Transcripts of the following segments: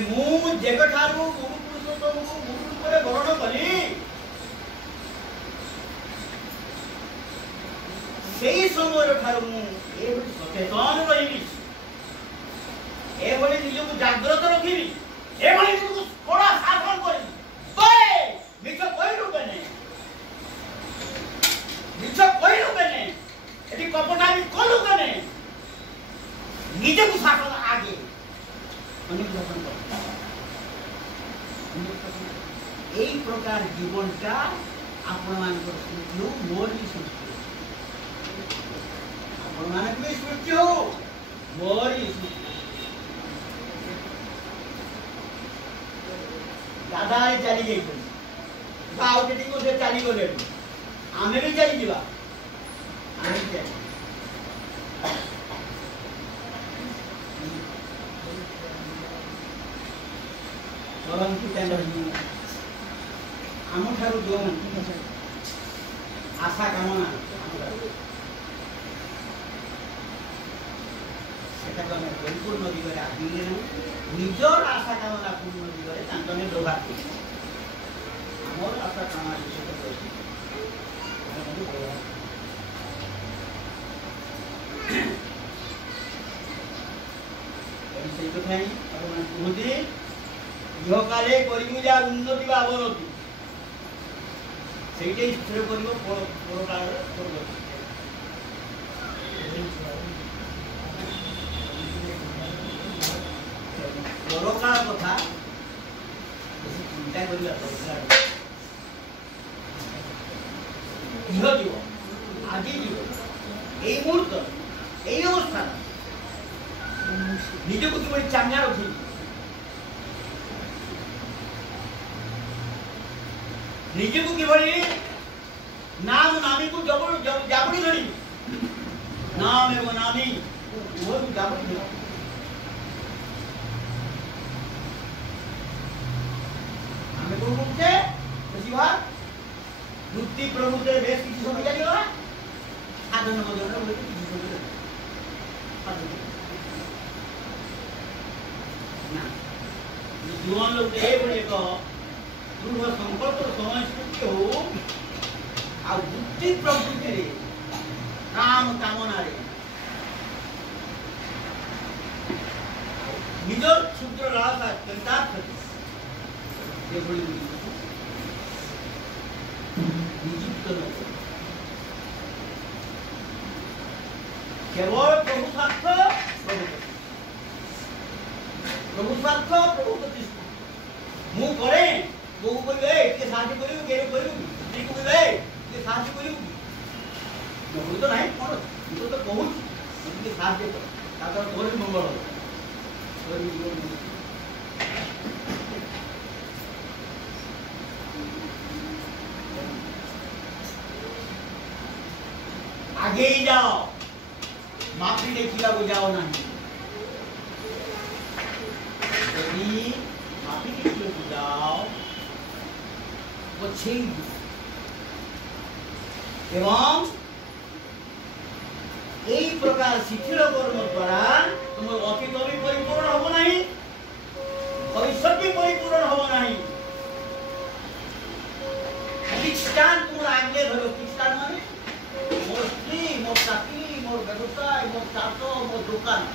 मु जेबठारु गुरु पुरुषोत्तम को गुरु रूपे वर्ण कली सेही समय ठारु मु ए सचेतन रहिबी ए भली निजको जागृत रखिबी ए भली निजको कड़ा शासन करी बे मिछ कहिलु केने मिछ कहिलु केने एटी कपटानी कलु केने निजको शासन आगे अनेक शासन कर এই প্রকার জীবনটা আপনার স্মৃতি মোর भी স্মৃতি আপনার भी স্মৃতি हो मोर दादा चली गई गाँव के टीको से चली गले आमे भी चली जीवा आमे चली परंतु तेन आम ठार जो आशा कामना से परिपूर्ण दिगरे आगे निजर आशा कामना पूर्ण दिगरे तांतने प्रभाव आमर आशा कामना विषय से कथा कहते इह काले जा उन्नति बा अवनति से स्थिर कर परकाल कथा चिंता करवा दरकार इह जीव आज जीव यही मुहूर्त यही अवस्था निजक कि चांगा रखी निजक कि नाम नामी को जाबड़ी धरी नाम एवं नामी वो जाबड़ी धरी हमें कौन बोलते वृत्ति प्रवृत्ति बेस किसी समय जाएगा साधन मदन जीवन लोग एक दृढ़ संकल्प समय स्फूर्ति हो आ वृत्ति प्रवृत्ति काम कामना निज क्षुद्र रासा चरितार्थ नियुक्त न केवल प्रभु स्वार्थ प्रभु प्रतिष्ठा मु करे वो कहबे के साथी करियो के करियो ठीक कहबे के साथी करियो न तो नहीं कोन तो कहू के साथी कर ताकर तोर मंगल हो आगे ही जाओ माफी देखिएगा वो जाओ नहीं यदि माफी देखिए वो जाओ वो छीन एवं यही प्रकार शिथिल कर्म द्वारा तुम अतीत भी परिपूर्ण हम नहीं भविष्य भी परिपूर्ण हम नहीं किसान तुम आगे धरो किसान माने मोर स्त्री मोर चाकरी मोर व्यवसाय मोर चाटो मोर दुकान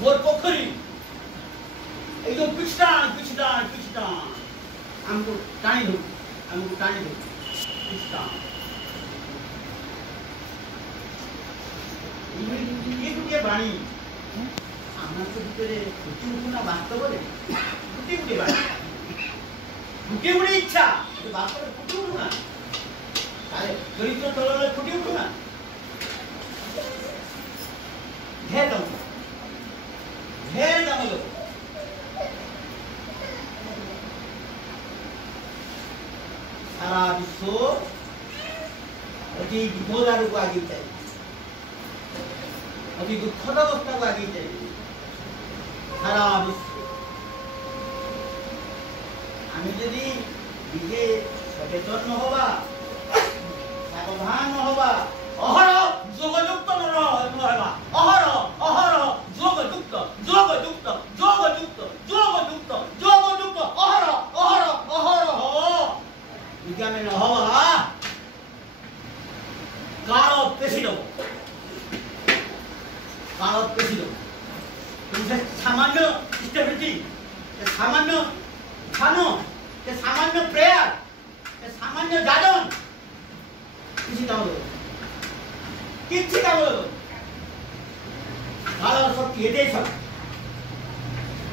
मोर पोखरी এই যে পিছটান हमको टाणी दो पिछटान ये गुटे बाणी आमना तो ভিতরে ফুটি উঠে না বাস্তবে গুটি বাণী গুটি ইচ্ছা বাস্তবে ফুটি উঠে না আরে চরিত্র তললে ফুটি উঠে না ঢের দাম सारा विश्व अति विपदार को आगे जाए अति दुखद अवस्था को आगे जाए सारा विश्व आम जदि निजे सचेतन हवा सावधान हवा अहर जोगयुक्त न रहबा अहर जोगयुक्त भक्ति, सामान्य ध्यान, सामान्य प्रेयर, सामान्य जागरण किसी काम दो, किसी काम दो। बालर शक्ति एते शक्ति,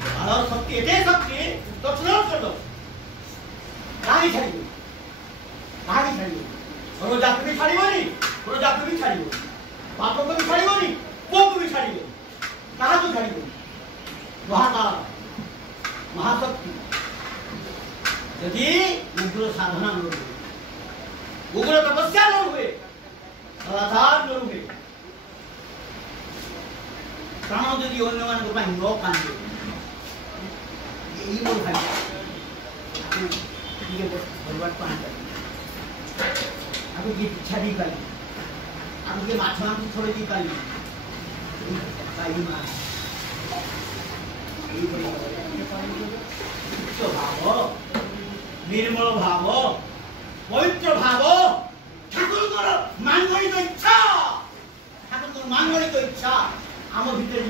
बालर शक्ति एते शक्ति तो चुनाव कर दो। कहानी छाड़ियो, कहानी छाड़ियो, और जाति भी छाड़ियो नहीं, और जाति भी छाड़ियो, पापों को भी छाड़ियो नहीं, पुओं को भी छाड़ियो, कहाँ तो छाड़ियो? महाकाल, महाशक्ति। यदि उग्र साधना न हुए, उग्र तपस्या न हुए, लगातार न हुए, प्राण यदि अन्य मान को पाइन न कांदे, ये मोर भाई, ये बर्बाद पान कर, आपको ये इच्छा दी पाई, आपको ये माछवान को छोड़ दी पाई, पाई मार, ये बड़ी तो भाव, निर्मल भाव, पवित्र भाव, ठाकुर को मांगलिक इच्छा, ठाकुर को मांगलिक इच्छा, आम भीतर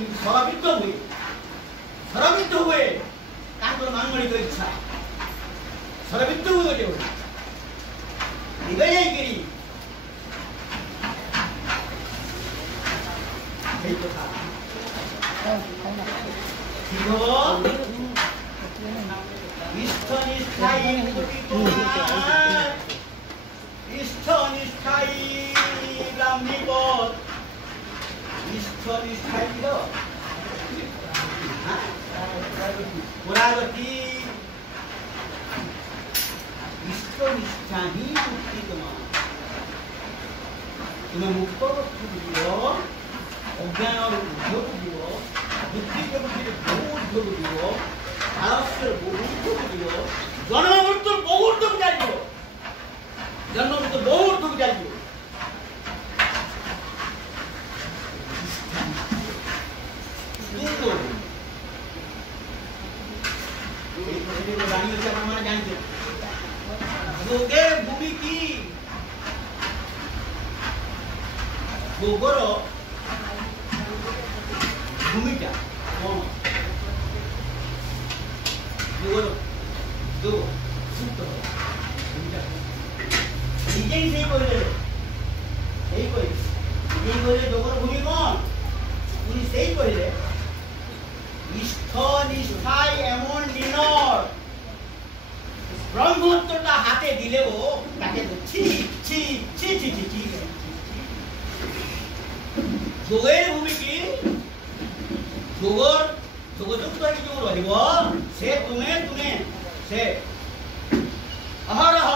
सरबित हुए, ठाकुर मांगलिक इच्छा, सरबित हुए जो, निगये गिरी, यही तो था, ठीक हो? इष्टनिष्ठाई कुटिकुमार, इष्टनिष्ठाई ब्राह्मीपद, इष्टनिष्ठाई लो, पुरागति, इष्टनिष्ठाई कुटिकुमार, तुम्हें मुक्त दियो, अज्ञान और उद्योग दियो, बुद्धि के बहुत दियो, आलस्यर बहुत दियो, जन्म मृत्यु बहुत दुख जाइयो, जन्म मृत्यु बहुत दुख जाइयो। रानी बच्चा प्रमाण जानते, जोगे भूमि की गोबर भूमिका कौन? जोगर जो सूत्र भूमिका निजे ही सही कहले, यही कहले जोगर भूमि कौन? उनी सही कहले इष्ट निष्ठाय एमन निनर ब्रह्मत्वटा हाथे दिले वो ताके तो छि छि छि छि छि छि जोगेर भूमि की जोगर जोगयुक्त है जो रहिबो से तुम्हें से अहरह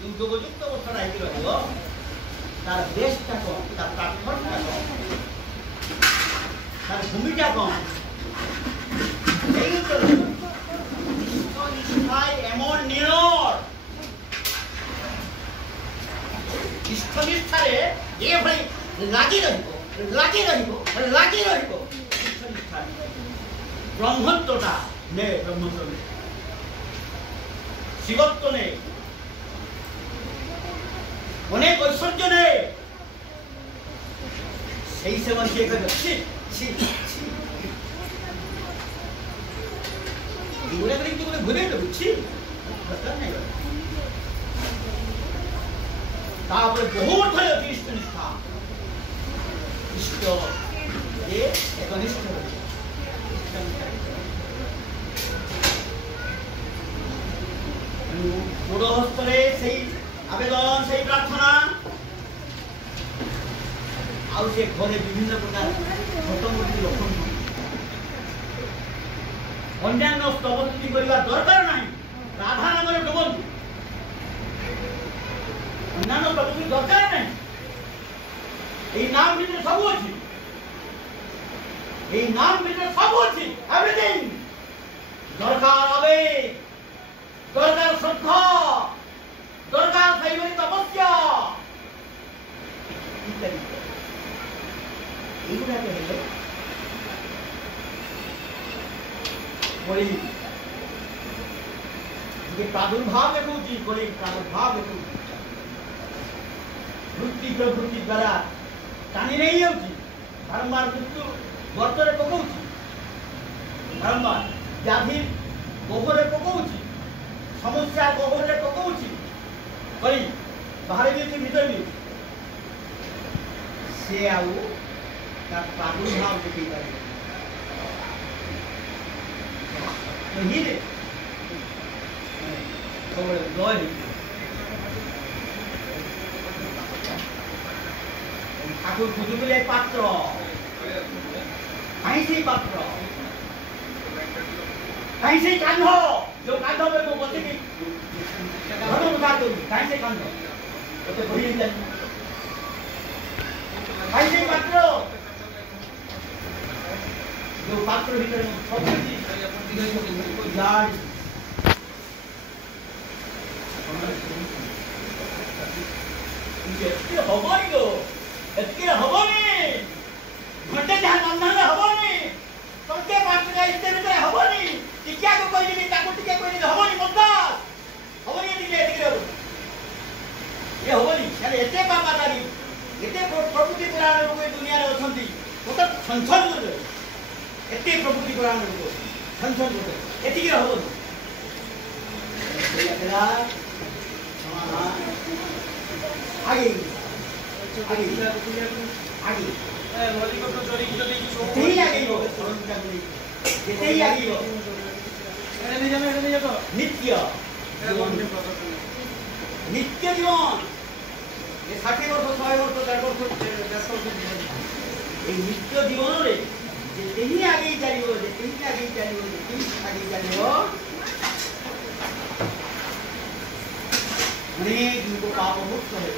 तुम जोगयुक्त अवस्था रहि रहिबो तार बेस्टटा को तार प्रार्थनाटा को तार भूमिका को এই তো নিষ্ঠায় এমন নিরর ইষ্টনিষ্ঠারে এভাবে লাগি রহিব ইষ্টনিষ্ঠারে ব্রহ্মত্বটা নে ব্রহ্মত্ব নে শিবত্ব নে অনেক ঐশ্বর্য নে সেই সময় সে ছি ছি 이거를 그렇게 이거를 보내도 그렇지? 어떤 내가 다음에 बहुत है इष्टनिष्ठा इष्ट ये एकनिष्ठ পুরোহস্তরে সেই আবেদন সেই প্রার্থনা ଆଉ ସେ ଘରେ ବିଭିନ୍ନ ପ୍ରକାର ଛୋଟ ମୋଟ ଲକ୍ଷଣ अन्यान्य स्तवस्तुति करने दरकार नहीं राधा नाम डुबंतु अन्यान्य स्तवस्तुति दरकार नहीं ये नाम भीतर सब अच्छी ये नाम भीतर सब अच्छी एवरीथिंग दरकार आवेग दरकार श्रद्धा दरकार सही तपस्या एगुड़ा कली ये प्रादुर्भाव देखो कली प्रादुर्भाव देखो वृत्ति प्रवृत्ति द्वारा टाणी नहीं होती बारंबार मृत्यु गर्तरे पकाउछि बारंबार व्याधि गोबर पकाउछि समस्या गोबर पकाउछि करी बाहर भी भीतर भी से आउ तार प्रादुर्भाव देखी पारे ही रे लय ठाकुर खुजुले पात्र कहीं से पात्र कहीं से कांध जो कांध में वो बच्चे की घरों उठा दो कहीं से कांध तो बड़ी नहीं कहीं से पात्र जो पात्र भीतर सब चीज यार ये हमारी को इसके हवानी घंटे जहाँ नंदन हवानी सबके पास में इसके भीतर हवानी टिकिया को कोई नहीं ताको टिकिया कोई नहीं हवानी मद्दास हवानी दिखे ये हवानी यानी ऐसे बाबा दारी ऐसे प्रकृति पुराण लोग ये दुनिया रे अछंती मतलब छनछन कर ऐसे प्रकृति पुराण लोग छनछन कर ऐसे की हवानी ये तेरा आगे आगे आगे लॉरी को तो चोरी की चली सही आगे हो ये सही आगे हो अरे नहीं जातो नित्य नित्य जीवन ये 60 वर्ष 100 वर्ष 150 वर्ष ये नित्य जीवन रे जे तेही आगे चलियो जे तेही आगे चलियो जे तेही आगे चलियो अनेक लोग पाप मुक्त है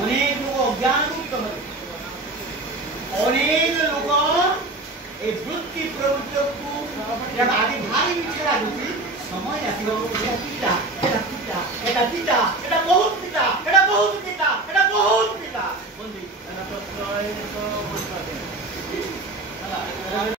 अनेक लोग अज्ञान मुक्त है अनेक लोग ए वृत्ति प्रवृत्ति को जब आगे भारी विचार आदि समय आसीबो एटा पिता एटा बहुत